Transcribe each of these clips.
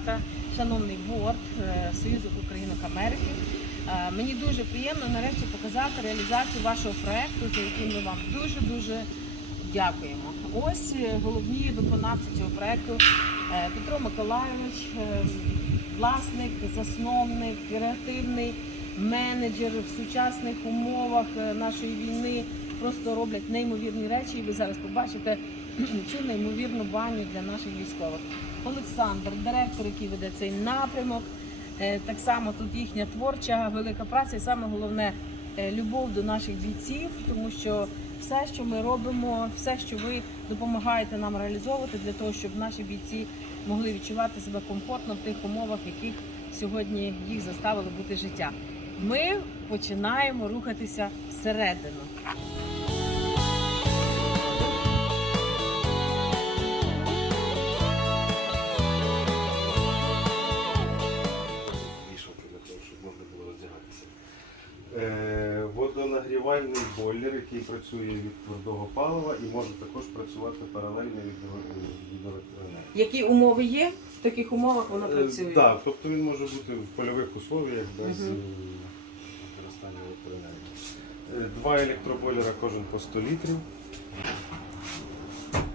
дівчата, шановний борт е, Союзу Українок Америки. Е, Мені дуже приємно нарешті показати реалізацію вашого проекту, за яким ми вам дуже дуже дякуємо. Ось е, головні виконавці цього проекту Петро Миколайович, власник, засновник, креативний менеджер в сучасних умовах нашої війни. Просто роблять неймовірні речі, і ви зараз побачите цю неймовірну баню для наших військових. Олександр, директор, який веде цей напрямок. Е, Так само тут їхня творча велика праця, і саме головне е, любов до наших бійців, тому що все, що ми робимо, все, що ви допомагаєте нам реалізовувати для того, щоб наші бійці могли відчувати себе комфортно в тих умовах, яких сьогодні їх заставили бути життя. Ми починаємо рухатися всередину. Водонагрівальний бойлер, який працює від твердого палива і може також працювати паралельно від, від електроенергії. Які умови є? В таких умовах воно Е, працює. Так, тобто він може бути в польових условіях без Мгм. е, використання електроенергії. Е, Два електробойлера кожен по 100 літрів.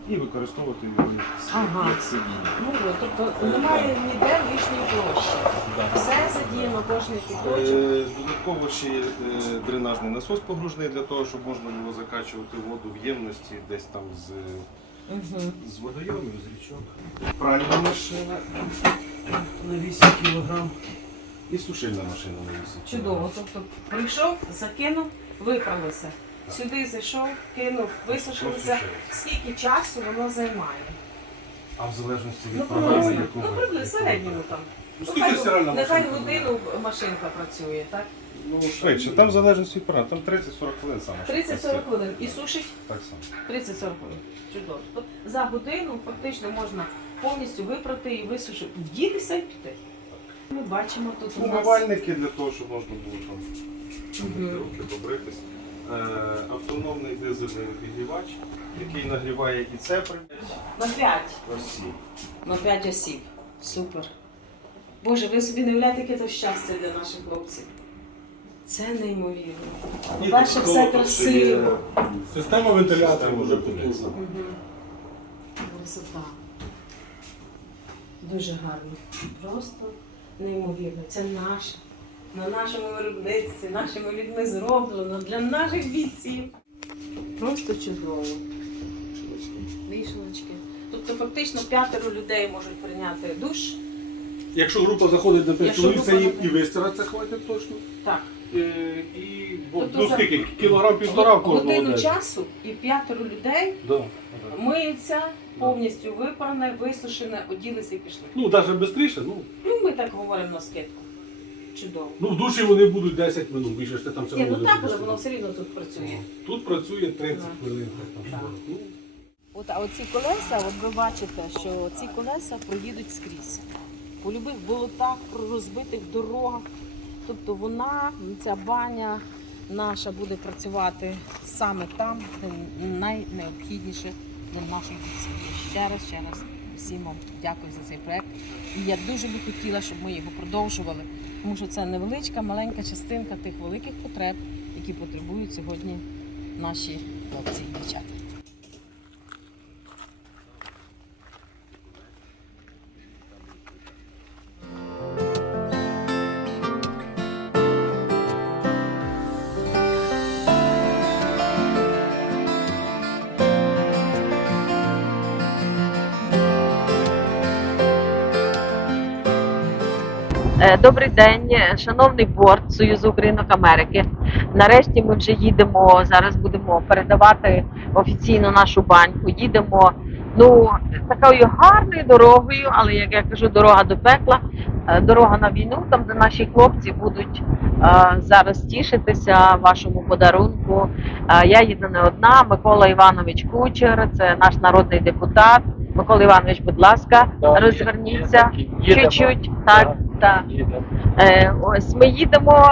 І використовувати його як, Ага. як сидіння. Ну, тобто немає ніде лишньої площі. Все задіяно кожний куточок. Е, Додатково ще є е, дренажний насос погружений для того, щоб можна було закачувати воду в ємності десь там з, Угу. з водойомів, з річок. Пральна машина на 8 кг і сушильна машина на 8 кг. Чудово. Тобто прийшов, закинув, виправився. Сюди зайшов, кинув, висушився. Скільки часу воно займає? А в залежності від Ну, програми, приблизно, яку ну, ви- приблизно, яку середньому там. Ну, Нехай, стиральна нехай машинка? годину машинка працює, так? Ну, швидше, там в залежності від програми, там 30-40 хвилин саме. щоб 30-40 працює. хвилин. І сушить Так само. 30-40 хвилин. Чудово. Тобто за годину фактично можна повністю випрати і висушити, вдітися і піти. Ми бачимо тут у нас Умивальники для того, щоб можна було там помити Мгм. руки, побритись. Е, автономний дизельний обігрівач, який нагріває і це на 5. Осі. На 5 осіб. Супер. Боже, ви собі не уявляєте, яке це щастя для наших хлопців. Це неймовірно. По-перше, все ще є красиво. Система вентиляції вентиляції. потужна. Красота. Дуже гарно. Просто неймовірно. Це наше. На нашому виробництві, нашими людьми зроблено для наших бійців. Просто чудово. Вішалочки. Тобто фактично п'ятеро людей можуть прийняти душ. Якщо група заходить на 5 Якщо чоловік, це група їм і вистиратися хватить точно. Так. Е, І бо- Тобто ну за- скільки? Кілограм півтора в кожного. Годину десь. часу і п'ятеро людей Да. миються, повністю випране, висушене, оділися і пішли. Ну, навіть швидше, ну. Ну, ми так говоримо на скидку. Чудово. Ну, в душі вони будуть 10 минут, більше ж ти там все Ні, ну одно так, будеш але воно все рівно тут працює. Тут працює 30 Ага. хвилин. там, Так. 40. Ну, От, а оці колеса, от ви бачите, що ці колеса проїдуть скрізь. По любих болотах, по розбитих дорогах. Тобто вона, ця баня наша буде працювати саме там, де найнеобхідніше для наших бійців. Ще раз, ще раз всім вам дякую за цей проект. І я дуже би хотіла, щоб ми його продовжували, тому що це невеличка, маленька частинка тих великих потреб, які потребують сьогодні наші хлопці і дівчата. Добрий день, е, шановний борт Союзу Українок Америки. Нарешті ми вже їдемо. Зараз будемо передавати офіційно нашу баньку. Їдемо ну такою гарною дорогою, але як я кажу, дорога до пекла, е, дорога на війну, там де наші хлопці будуть е, зараз тішитися вашому подарунку. Е, Я їду не одна. Микола Іванович Кучер, це наш народний депутат. Микола Іванович, будь ласка, розверніться чуть-чуть. Так, так. Е, ось ми їдемо.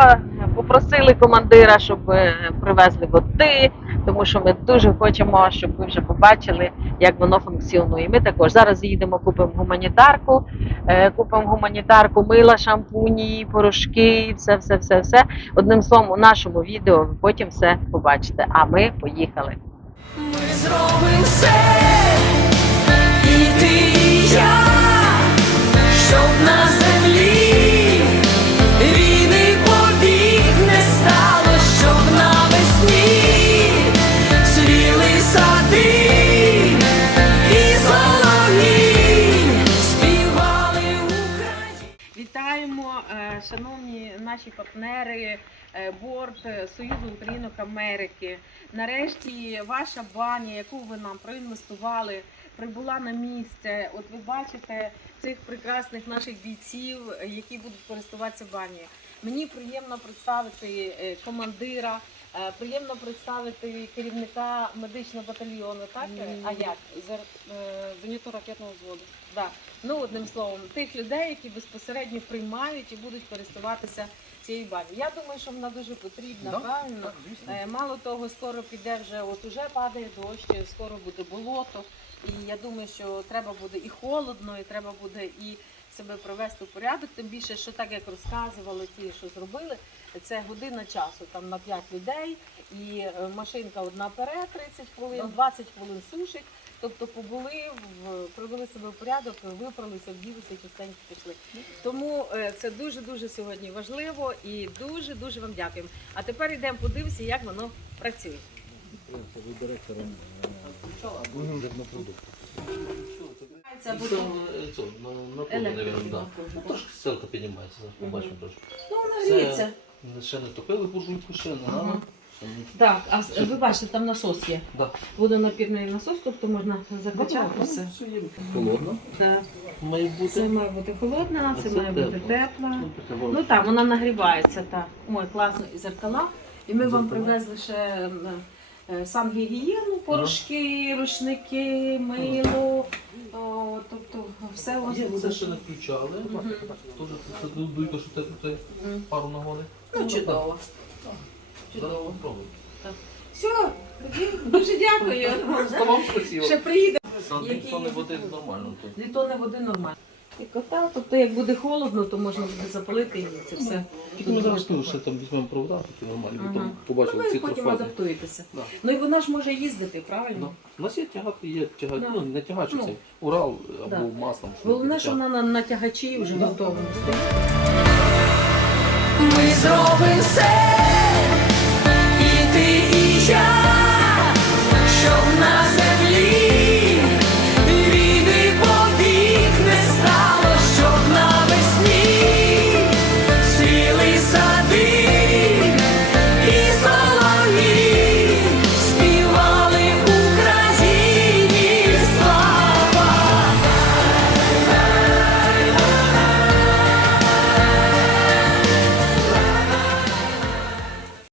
Попросили командира, щоб е, привезли води, тому що ми дуже хочемо, щоб ви вже побачили, як воно функціонує. Ми також зараз їдемо, купимо гуманітарку, е, купимо гуманітарку, мила, шампуні, порошки, все, все, все, все. Одним словом, у нашому відео ви потім все побачите. А ми поїхали. Ми зробимо все, партнери, е, борт е, Союзу Українок Америки. Нарешті ваша баня, яку ви нам проінвестували, прибула на місце. От ви бачите цих прекрасних наших бійців, які будуть користуватися банією. Мені приємно представити е, командира, приємно представити керівника медичного батальйону. Так Е, а як зенітно-ракетного взводу. Да. Ну, одним словом, тих людей, які безпосередньо приймають і будуть користуватися цією банею. Я думаю, що вона дуже потрібна, Да, правильно? так. Е, Мало того, скоро піде вже, от уже падає дощ, скоро буде болото. І я думаю, що треба буде і холодно, і треба буде і себе привести в порядок. Тим більше, що так як розказували ті, що зробили, це година часу там на 5 людей, і е, машинка одна пере 30 хвилин, 20 хвилин сушить. Тобто побули, в- привели себе в порядок, виправилися, вділися частенько пішли. Тому е, це дуже дуже сьогодні важливо і дуже дуже вам дякуємо. А тепер йдемо подивитися, як воно працює. Це Це, буде- е, цо, на, на поле, Електро, наверное, да. Ну, трошки ссылка піднімається, зараз побачимо трошки. Ну, нагріється. Це ще не топили буржуйку, ще не Ага. рано. Ще не- Так, а с- ви бачите, там насос є. Да. Водонапірний насос, тобто можна закачати все. Все є. Холодно Так. має бути. Це має бути холодна, це А це має бути тепло. тепла. Ну, Ну так, вона нагрівається, так. Ой, класно, і зеркала. І ми вам Зеркала. привезли ще м, сангігієну, порошки, рушники, мило. О, тобто все вас Є, це ще не включали. Теж це це дуйка, що те тут пару нагоди. Ну, чудово. Чудово. попробуємо. Все, тоді дуже дякую. Вам спасибо. Ще приїде. Які- дві води нормально тут. Дві води нормально. І кота, тобто як буде холодно, то можна буде запалити і це все. Тільки ми зараз ну, ще там візьмемо провода, такі нормальні, Ага. потім Ну, побачили ви ці потім адаптуєтеся. Да. Ну і вона ж може їздити, правильно? Ну, у нас є тягач, є тягач, Да. ну не тягач, Ну. цей Урал або Да. маслом. Головне, що вона на, на тягачі вже готова. Ми зробимо все,